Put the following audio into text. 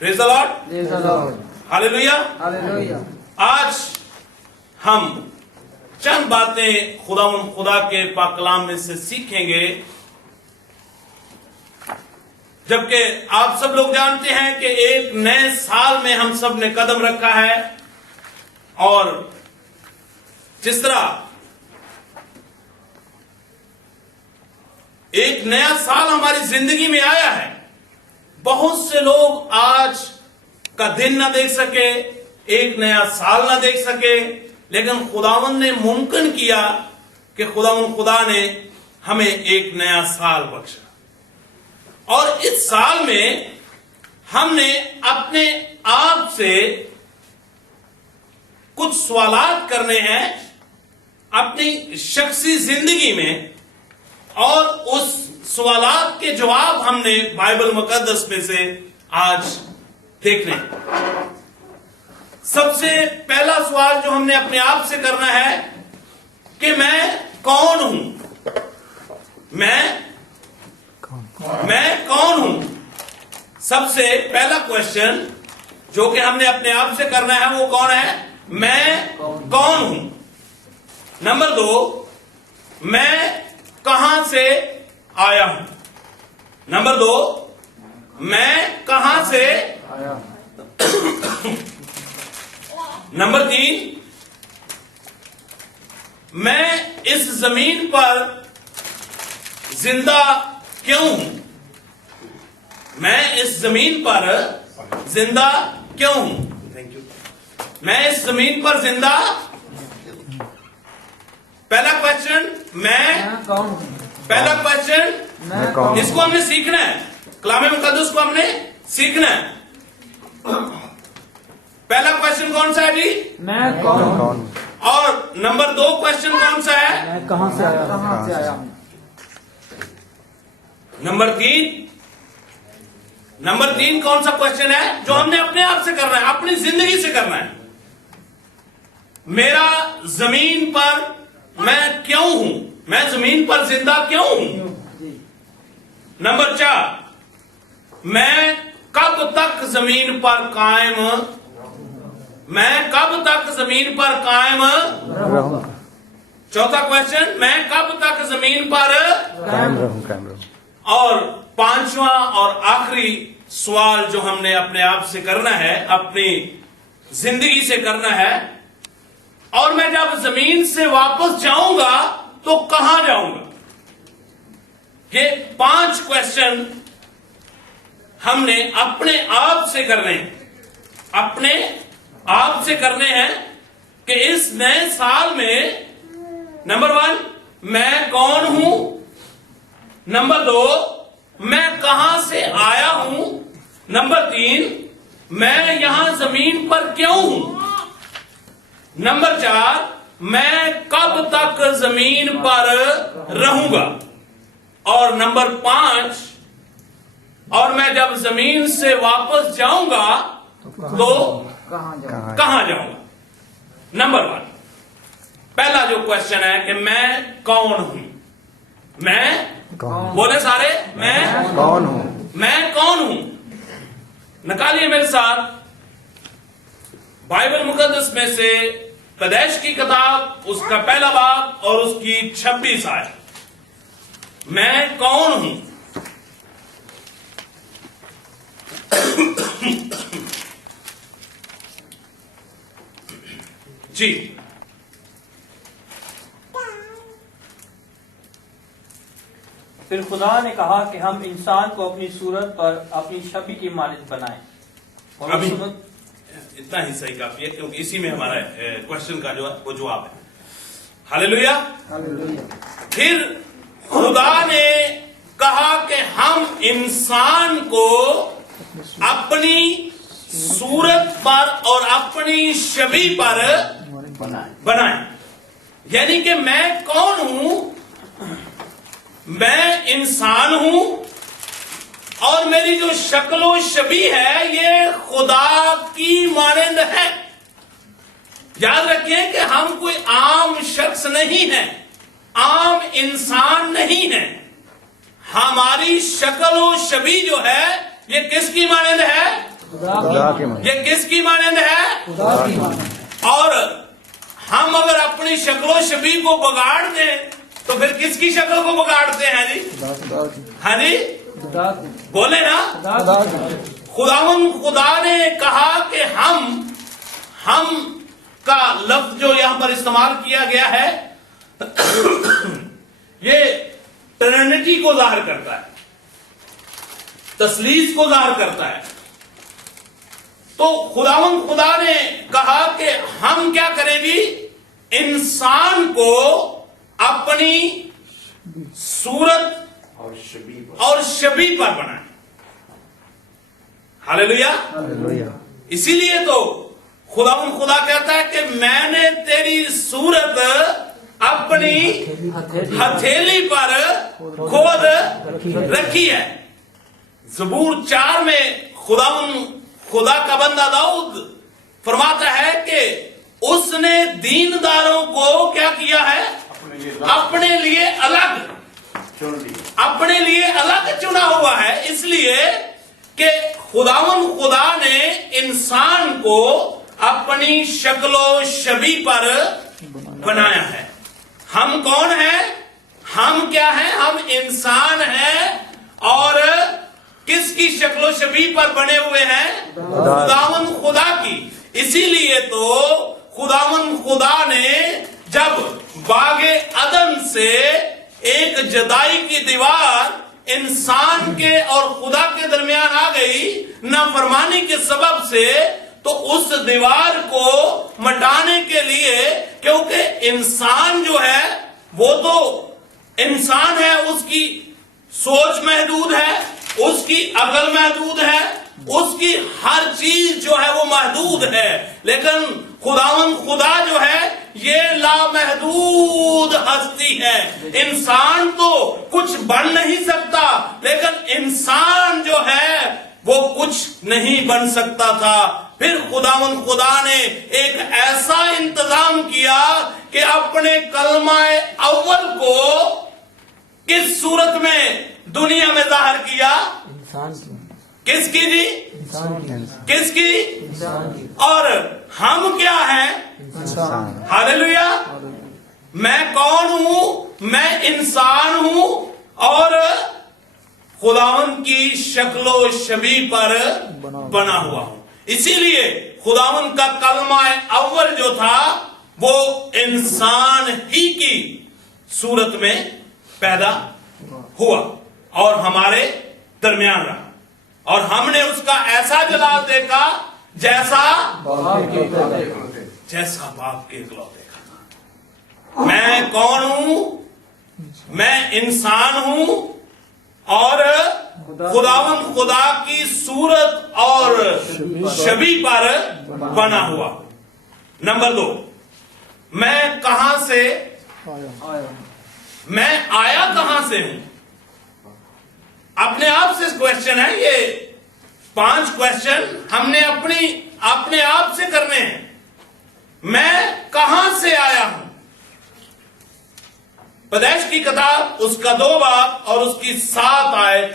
پریز دی lord, ہاللیلویہ۔ آج ہم چند باتیں خدا کے پاک کلام میں سے سیکھیں گے، جبکہ آپ سب لوگ جانتے ہیں کہ ایک نئے سال میں ہم سب نے قدم رکھا ہے، اور جس طرح ایک نیا سال ہماری زندگی میں آیا ہے، بہت سے لوگ آج کا دن نہ دیکھ سکے، ایک نیا سال نہ دیکھ سکے، لیکن خداوند نے ممکن کیا کہ خدا نے ہمیں ایک نیا سال بخشا، اور اس سال میں ہم نے اپنے آپ سے کچھ سوالات کرنے ہیں اپنی شخصی زندگی میں، اور اس سوالات کے جواب ہم نے بائبل مقدس میں سے آج دیکھنے ہیں۔ سب سے پہلا سوال جو ہم نے اپنے آپ سے کرنا ہے کہ میں کون ہوں؟ میں کون ہوں؟ سب سے پہلا کوشچن جو کہ ہم نے اپنے آپ سے کرنا ہے وہ کون ہے؟ میں کون ہوں؟ نمبر 2، میں کہاں سے آیا ہوں؟ نمبر 2، میں کہاں سے آیا ہوں؟ نمبر 3، میں اس زمین پر زندہ کیوں ہوں؟ میں اس زمین پر زندہ کیوں ہوں؟ میں اس زمین پر زندہ، پہلا کوشچن میں کون ہوں، پہلا کوشچن اس کو ہم نے سیکھنا ہے، کلام مقدس کو ہم نے سیکھنا ہے۔ پہلا کوشچن کون سا ہے جی؟ میں کون ہوں۔ اور نمبر 2 کوشچن کون سا ہے؟ میں کہاں سے آیا ہوں۔ نمبر 3 کون سا کوشچن ہے جو ہم نے اپنے آپ سے کرنا ہے، اپنی زندگی سے کرنا ہے؟ میرا زمین پر میں کیوں ہوں؟ میں زمین پر زندہ کیوں ہوں؟ نمبر 4، میں کب تک زمین پر قائم، میں کب تک زمین پر قائم رہوں؟ چوتھا کوشچن، میں کب تک زمین پر قائم رہوں؟ اور 5واں اور آخری سوال جو ہم نے اپنے آپ سے کرنا ہے، اپنی زندگی سے کرنا ہے، اور میں جب زمین سے واپس جاؤں گا تو کہاں جاؤں گا؟ یہ 5 کوشچن ہم نے اپنے آپ سے کرنے ہیں، اپنے آپ سے کرنے ہیں کہ اس نئے سال میں نمبر 1 میں کون ہوں، نمبر 2 میں کہاں سے آیا ہوں، نمبر 3 میں یہاں زمین پر کیوں ہوں، نمبر 4 میں کب تک زمین پر رہوں گا، اور نمبر 5 اور میں جب زمین سے واپس جاؤں گا تو کہاں جاؤں گا؟ نمبر 1، پہلا جو کوشچن ہے کہ میں کون ہوں؟ میں بولے سارے، میں کون ہوں؟ میں کون ہوں؟ نکالیے میرے ساتھ بائبل مقدس میں سے پیدائش کی کتاب، اس کا پہلا باب اور اس کی 26 آیت۔ میں کون ہوں؟ جی، پھر خدا نے کہا کہ ہم انسان کو اپنی صورت پر اپنی شبیہ کی مانند بنائیں۔ اور ابھی اتنا ہی صحیح کافی ہے، کیونکہ اسی میں ہمارا کوشچن کا جو ہے وہ جواب ہے۔ ہاللیلویہ۔ پھر خدا نے کہا کہ ہم انسان کو اپنی صورت پر اور اپنی شبیہ پر بنائیں، یعنی کہ میں کون ہوں؟ میں انسان ہوں، اور میری جو شکل و شبیہ ہے یہ خدا کی مانند ہے۔ یاد رکھیے کہ ہم کوئی عام شخص نہیں ہیں، عام انسان نہیں ہیں۔ ہماری شکل و شبیہ جو ہے یہ کس کی مانند ہے؟ خدا کے مانند، یہ کس کی مانند ہے؟ خدا کی مانند، اور ہم اگر اپنی شکل و شبیہ کو بگاڑ دیں تو پھر کس کی شکل کو بگاڑتے ہیں جی؟ خدا کی، ہاں جی خدا کی، بولے نا. خدا کی، خدا نے کہا کہ ہم کا لفظ جو یہاں پر استعمال کیا گیا ہے یہ ٹرینٹی کو ظاہر کرتا ہے، تثلیث کو ظاہر کرتا ہے. تو خدا نے کہا کہ ہم کیا کریں گی؟ انسان کو اپنی صورت اور شبیہ پر بنائیں. ہاللیلویا. ہاللیلویا، اسی لیے تو خدا کہتا ہے کہ میں نے تیری صورت اپنی ہتھیلی پر کھود رکھی ہے. زبور 4 میں خدا کا بندہ داؤد فرماتا ہے کہ اس نے دینداروں کو کیا کیا ہے؟ اپنے لیے الگ چنا ہوا ہے. اس لیے کہ خدا نے انسان کو اپنی شکل و شبیہ پر بنایا ہے. ہم کون ہیں؟ ہم کیا ہیں؟ ہم انسان ہیں. اور کس کی شکل و شبیہ پر بنے ہوئے ہیں؟ خدا کی. اسی لیے تو خدا نے جب باغ عدن سے ایک جدائی کی دیوار انسان کے اور خدا کے درمیان آ گئی نافرمانی کے سبب سے، تو اس دیوار کو مٹانے کے لیے، کیونکہ انسان جو ہے وہ تو انسان ہے، اس کی سوچ محدود ہے، اس کی عقل محدود ہے، اس کی ہر چیز جو ہے وہ محدود ہے. لیکن خدا جو ہے یہ لامحدود ہستی ہے. انسان تو کچھ بن نہیں سکتا، لیکن انسان جو ہے وہ کچھ نہیں بن سکتا تھا. پھر خدا نے ایک ایسا انتظام کیا کہ اپنے کلمہ اول کو کس صورت میں دنیا میں ظاہر کیا؟ انسان کی، کس کی جی؟ انسان کی، کس کی؟ انسان کی، اور ہم کیا ہیں؟ انسان، ہاللیلویا. میں کون ہوں؟ میں انسان ہوں اور خداوند کی شکل و شبیہ پر بنا ہوا ہوں. اسی لیے خداوند کا کلمہ اول جو تھا وہ انسان ہی کی صورت میں پیدا ہوا اور ہمارے درمیان رہا، اور ہم نے اس کا ایسا جلال دیکھا جیسا باپ کے اکلوتے کا. میں کون ہوں؟ میں انسان ہوں اور خدا کی صورت اور شبیہ پر بنا ہوا. نمبر 2، میں کہاں سے، میں آیا کہاں سے ہوں؟ اپنے آپ سے کوشچن ہے. یہ 5 کوشچن ہم نے اپنے آپ سے کرنے ہیں. میں کہاں سے آیا ہوں؟ پیدائش کی کتاب اس کا 2 باب اور اس کی 7 آیت